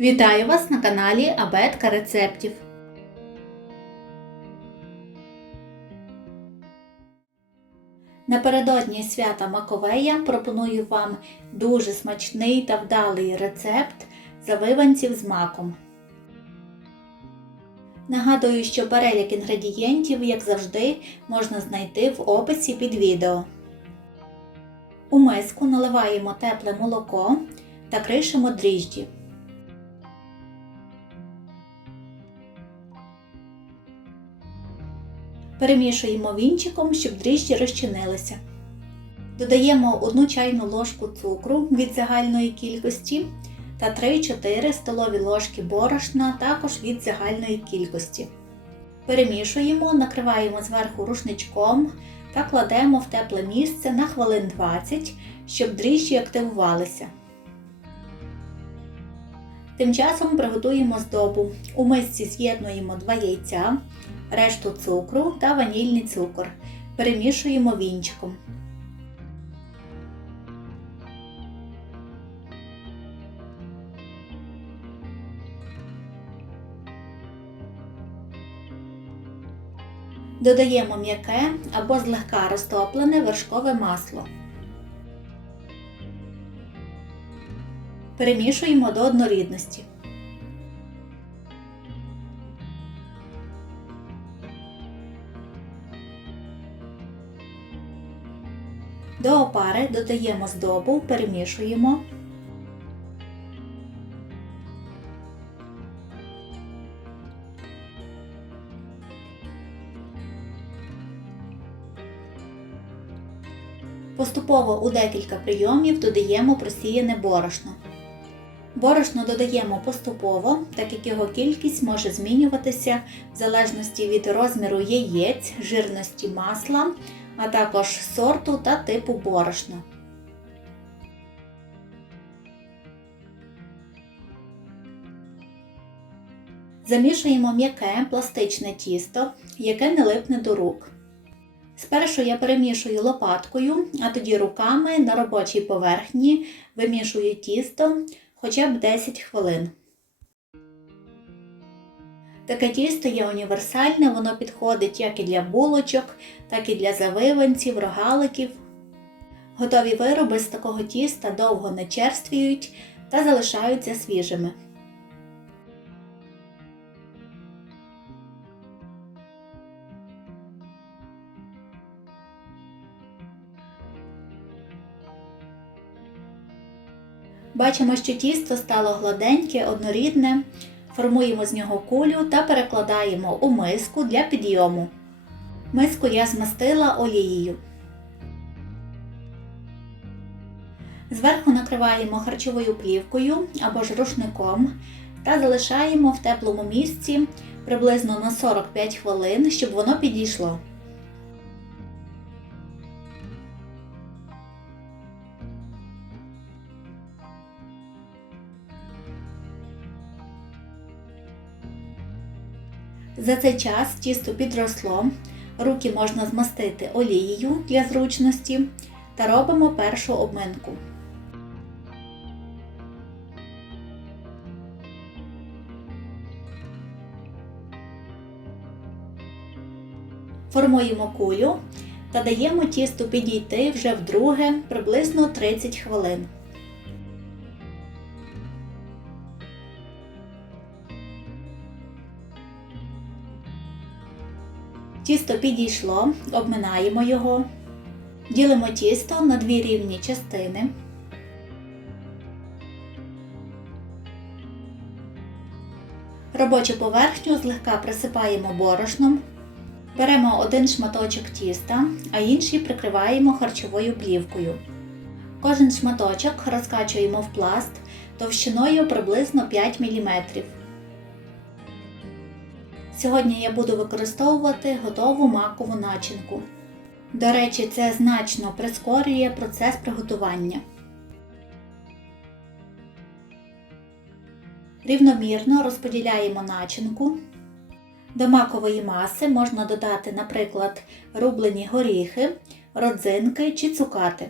Вітаю вас на каналі Абетка рецептів. Напередодні свята Маковея пропоную вам дуже смачний та вдалий рецепт завиванців з маком. Нагадую, що перелік інгредієнтів, як завжди, можна знайти в описі під відео. У миску наливаємо тепле молоко та кришимо дріжджі. Перемішуємо вінчиком, щоб дріжджі розчинилися. Додаємо 1 чайну ложку цукру від загальної кількості та 3-4 столові ложки борошна також від загальної кількості. Перемішуємо, накриваємо зверху рушничком та кладемо в тепле місце на хвилин 20, щоб дріжджі активувалися. Тим часом приготуємо здобу. У мисці з'єднуємо 2 яйця, решту цукру та ванільний цукор. Перемішуємо вінчиком. Додаємо м'яке або злегка розтоплене вершкове масло. Перемішуємо до однорідності. До опари додаємо здобу, перемішуємо. Поступово у декілька прийомів додаємо просіяне борошно. Борошно додаємо поступово, так як його кількість може змінюватися в залежності від розміру яєць, жирності масла, а також сорту та типу борошна. Замішуємо м'яке пластичне тісто, яке не липне до рук. Спершу я перемішую лопаткою, а тоді руками на робочій поверхні вимішую тісто хоча б 10 хвилин. Таке тісто є універсальне, воно підходить як і для булочок, так і для завиванців, рогаликів. Готові вироби з такого тіста довго не черствіють та залишаються свіжими. Бачимо, що тісто стало гладеньке, однорідне. Формуємо з нього кулю та перекладаємо у миску для підйому. Миску я змастила олією. Зверху накриваємо харчовою плівкою або ж рушником та залишаємо в теплому місці приблизно на 45 хвилин, щоб воно підійшло. За цей час тісто підросло, руки можна змастити олією для зручності та робимо першу обминку. Формуємо кулю та даємо тісту підійти вже вдруге приблизно 30 хвилин. Тісто підійшло, обминаємо його, ділимо тісто на дві рівні частини. Робочу поверхню злегка присипаємо борошном, беремо один шматочок тіста, а інший прикриваємо харчовою плівкою. Кожен шматочок розкачуємо в пласт товщиною приблизно 5 мм. Сьогодні я буду використовувати готову макову начинку. До речі, це значно прискорює процес приготування. Рівномірно розподіляємо начинку. До макової маси можна додати, наприклад, рублені горіхи, родзинки чи цукати.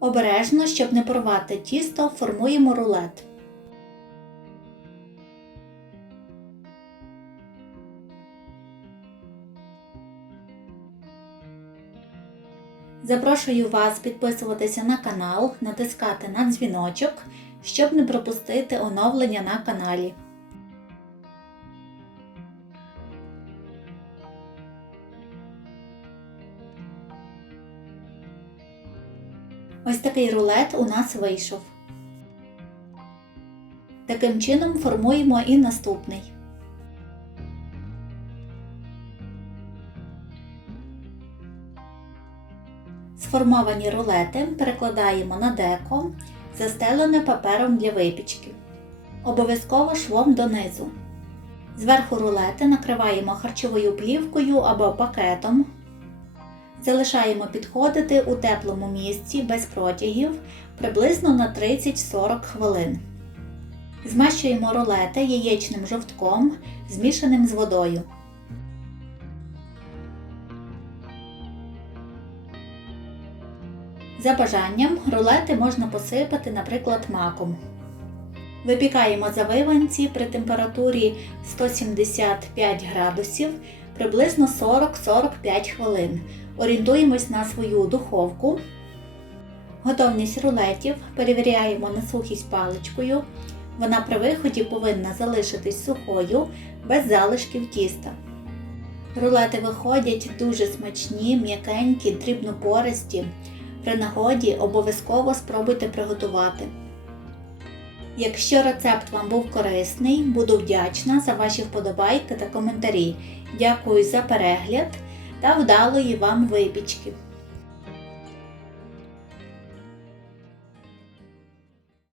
Обережно, щоб не порвати тісто, формуємо рулет. Запрошую вас підписуватися на канал, натискати на дзвіночок, щоб не пропустити оновлення на каналі. Ось такий рулет у нас вийшов. Таким чином формуємо і наступний. Сформовані рулети перекладаємо на деко, застелене папером для випічки. Обов'язково швом донизу. Зверху рулети накриваємо харчовою плівкою або пакетом. Залишаємо підходити у теплому місці без протягів приблизно на 30-40 хвилин. Змащуємо рулети яєчним жовтком, змішаним з водою. За бажанням рулети можна посипати, наприклад, маком. Випікаємо завиванці при температурі 175 градусів приблизно 40-45 хвилин. Орієнтуємось на свою духовку. Готовність рулетів перевіряємо на сухість паличкою. Вона при виході повинна залишитись сухою, без залишків тіста. Рулети виходять дуже смачні, м'якенькі, дрібнопористі. При нагоді обов'язково спробуйте приготувати. Якщо рецепт вам був корисний, буду вдячна за ваші вподобайки та коментарі. Дякую за перегляд та вдалої вам випічки!